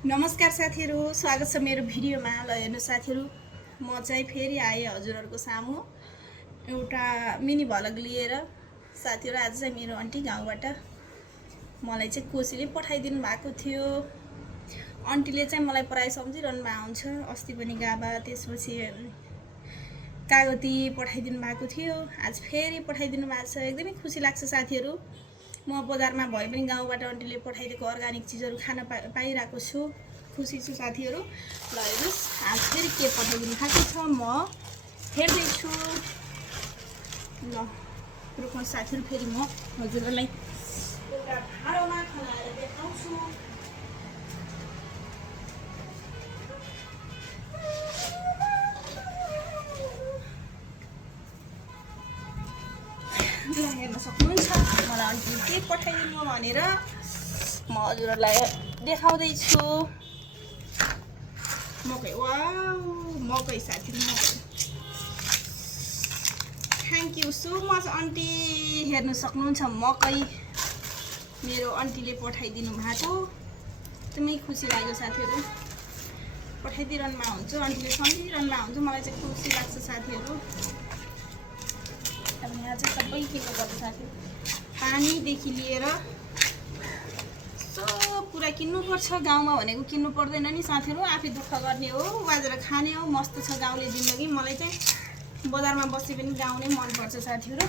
नमस्कार साथीहरु, स्वागत छ मेरो भिडियोमा। ल हेर्नु साथीहरु, म चाहिँ फेरि आएँ हजुरहरुको सामु एउटा मिनी भ्लग लिएर। साथीहरु, आज चाहिँ मेरो आन्टी गाउँबाट मलाई चाहिँ कोसीले पठाइदिनु भएको थियो। आन्टीले चाहिँ मलाई प्राय सम्झिरहनु भएको हुन्छ। अस्ति पनि गाबा, त्यसपछि कागती पठाइदिनु भएको थियो। आज फेरि पठाइदिनु भएको छ। एकदमै खुसी लाग्छ साथीहरु। म बजारमा भए पनि गाउँबाट आन्टीले पठाइदिएको अर्गानिक चीजहरु खान पाइरहेको छु। खुसी छु साथीहरु। ल हेर्नुस्, आज फेरि के पठाइदिनु भएको छ म हेर्दै छु। ल रुक्नु साथीहरु, फेरि म हजुरहरुलाई एउटा भाँडोमा खनाएर देखाउँछु। ल हेर्न सक्नुहुन्छ मलाई आन्टीले के पठाइदिनु भनेर। म हजुरहरुलाई देखाउँदै छु। मकै, वाउ मकै साथीहरु, मकै। Thank you so much aunty. हेर्न सक्नुहुन्छ मकै मेरो आन्टीले पठाइदिनु भएको। एकदमै खुसी लाग्यो साथीहरु। पठाइदिरहनु भएको हुन्छ, आन्टीले सम्झिरहनु भएको हुन्छ। मलाई चाहिँ खुसी लाग्छ साथीहरु। अब यहाँ चाहिँ सबै किन्नु पर्छ साथीहरु, पानीदेखि लिएर पुरा किन्नुपर्छ। गाउँमा भनेको किन्नु पर्दैन नि साथीहरु, आफै दुःख गर्ने हो, बाजेर खाने हो। मस्त छ गाउँले जिन्दगी। मलाई चाहिँ बजारमा बसे पनि गाउँ नै मन पर्छ साथीहरु।